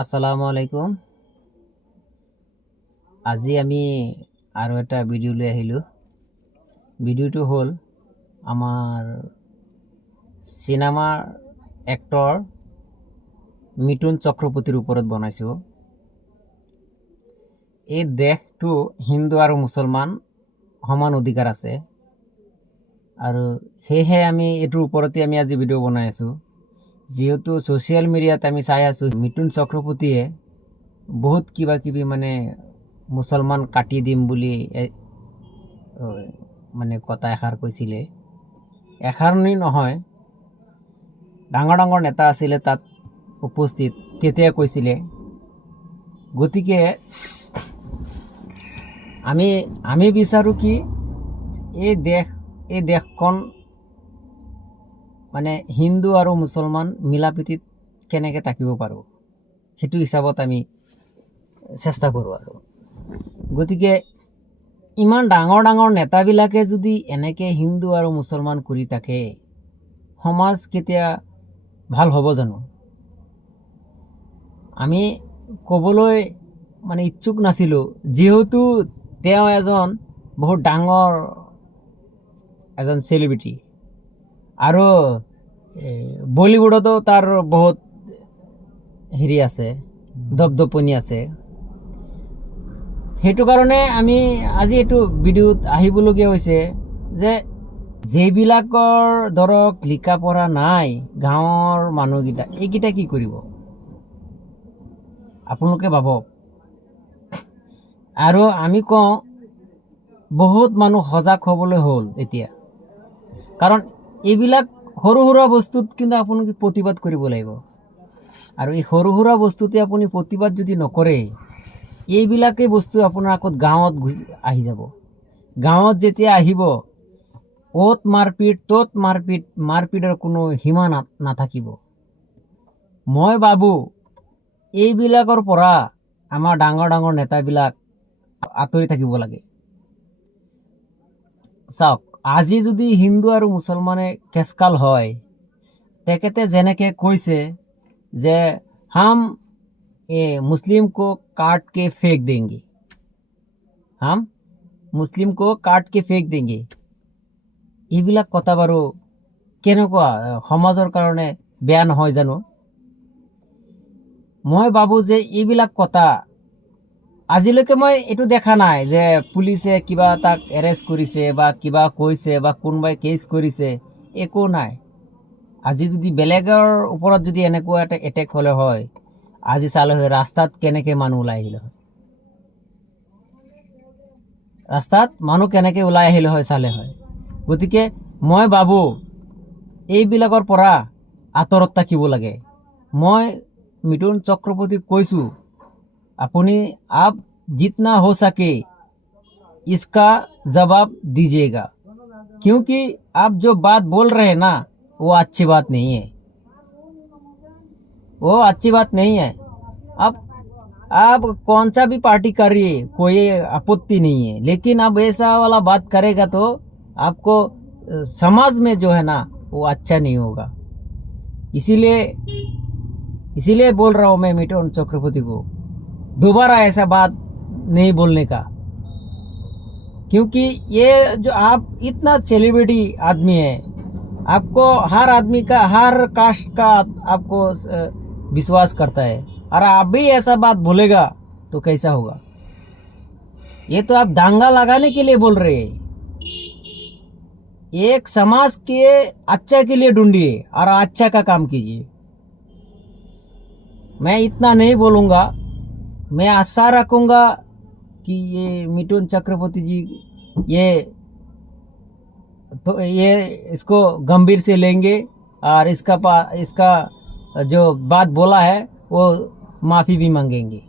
আসসালামু আলাইকুম। আজি আমি আৰু এটা ভিডিঅ' লৈ আহিলোঁ। ভিডিঅ'টো হ'ল আমাৰ চিনেমাৰ এক্টৰ মিথুন চক্ৰৱৰ্তীৰ ওপৰত বনাইছোঁ। এই দেশটো হিন্দু আৰু মুছলমান সমান অধিকাৰ আছে। আৰু সেয়েহে আমি এইটোৰ ওপৰতে আমি আজি ভিডিঅ' বনাই আছোঁ। যিহেতু ছ'চিয়েল মিডিয়াত আমি চাই আছোঁ মিথুন চক্ৰৱৰ্তীয়ে বহুত কিবা কিবি মানে মুছলমান কাটি দিম বুলি মানে কথা এষাৰ কৈছিলে। এষাৰণি নহয়, ডাঙৰ ডাঙৰ নেতা আছিলে তাত উপস্থিত তেতিয়া কৈছিলে। গতিকে আমি আমি বিচাৰোঁ কি এই দেশ, এই দেশখন মানে হিন্দু আৰু মুছলমান মিলা প্ৰীতিত কেনেকৈ থাকিব পাৰোঁ, সেইটো হিচাপত আমি চেষ্টা কৰোঁ আৰু। গতিকে ইমান ডাঙৰ ডাঙৰ নেতাবিলাকে যদি এনেকৈ হিন্দু আৰু মুছলমান কৰি থাকে, সমাজ কেতিয়া ভালো হ'ব জানো? আমি ক'বলৈ মানে ইচ্ছুক নাছিলোঁ, যিহেতু তেওঁ এজন বহুত ডাঙৰ এজন চেলিব্ৰিটি আৰু বলীউডতো তাৰ বহুত হেৰি আছে, দপদপনি আছে। সেইটো কাৰণে আমি আজি এইটো ভিডিঅ'ত আহিবলগীয়া হৈছে যে যিবিলাকৰ ধৰক লিখা পঢ়া নাই গাঁৱৰ মানুহকেইটা, এইকেইটা কি কৰিব? আপোনালোকে ভাবক। আৰু আমি কওঁ, বহুত মানুহ সজাগ হ'বলৈ হ'ল এতিয়া। কাৰণ এইবিলাক সৰু সুৰা বস্তুত কিন্তু আপুনি প্ৰতিবাদ কৰিব লাগিব। আৰু এই সৰু সুৰা বস্তুতে আপুনি প্ৰতিবাদ যদি নকৰে, এইবিলাকেই বস্তু আপোনাৰ আকৌ গাঁৱত আহি যাব। গাঁৱত যেতিয়া আহিব, অ'ত মাৰপিট, ত'ত মাৰপিট, মাৰপিটৰ কোনো সীমা না নাথাকিব। মই ভাবোঁ, এইবিলাকৰ পৰা আমাৰ ডাঙৰ ডাঙৰ নেতাবিলাক আঁতৰি থাকিব লাগে। চাওক আজি যদি হিন্দু আৰু মুছলমানে কেচকাল হয়, তেখেতে যেনেকৈ কৈছে যে, হাম এ মুছলিম কো কাট কে ফেক দেंगे হাম মুছলিম কো কাট কে ফেক দেंगे এইবিলাক কথা বাৰু কেনেকুৱা সমাজৰ কাৰণে বেয়া নহয় জানো? মই ভাবোঁ যে এইবিলাক কথা আজিলৈকে মই এইটো দেখা নাই যে পুলিচে কিবা তাক এৰেষ্ট কৰিছে বা কিবা কৈছে বা কোনোবাই কেছ কৰিছে, একো নাই। আজি যদি বেলেগৰ ওপৰত যদি এনেকুৱা এটা এটেক হ'লে হয়, আজি চালে হয়, ৰাস্তাত কেনেকৈ মানুহ ওলাই আহিলে হয়? ৰাস্তাত মানুহ কেনেকৈ ওলাই আহিলে হয় চালে হয়। গতিকে মই ভাবোঁ, এইবিলাকৰ পৰা আঁতৰত থাকিব লাগে। মই মিথুন চক্ৰৱৰ্তীক কৈছোঁ अपनी आप जितना हो सके इसका जवाब दीजिएगा। क्योंकि आप जो बात बोल रहे हैं ना, वो अच्छी बात नहीं है। वो अच्छी बात नहीं है। अब, आप कौन सा भी पार्टी कर रही है कोई आपत्ति नहीं है। लेकिन अब ऐसा वाला बात करेगा तो आपको समाज में जो है ना, वो अच्छा नहीं होगा। इसीलिए इसीलिए बोल रहा हूँ मैं मिठुन चक्रवर्ती को। दोबारा ऐसा बात नहीं बोलने का। क्योंकि ये जो आप इतना सेलिब्रिटी आदमी है, आपको हर आदमी का, हर कास्ट का आपको विश्वास करता है। और आप भी ऐसा बात बोलेगा तो कैसा होगा? ये तो आप दांगा लगाने के लिए बोल रहे हैं। एक समाज के अच्छा के लिए ढूंढिए और अच्छा का काम कीजिए। मैं इतना नहीं बोलूँगा मैं आशा रखूँगा कि ये मिटुन चक्रवर्ती जी ये तो ये इसको गंभीर से लेंगे और इसका पा, इसका जो बात बोला है, वो माफ़ी भी मांगेंगे।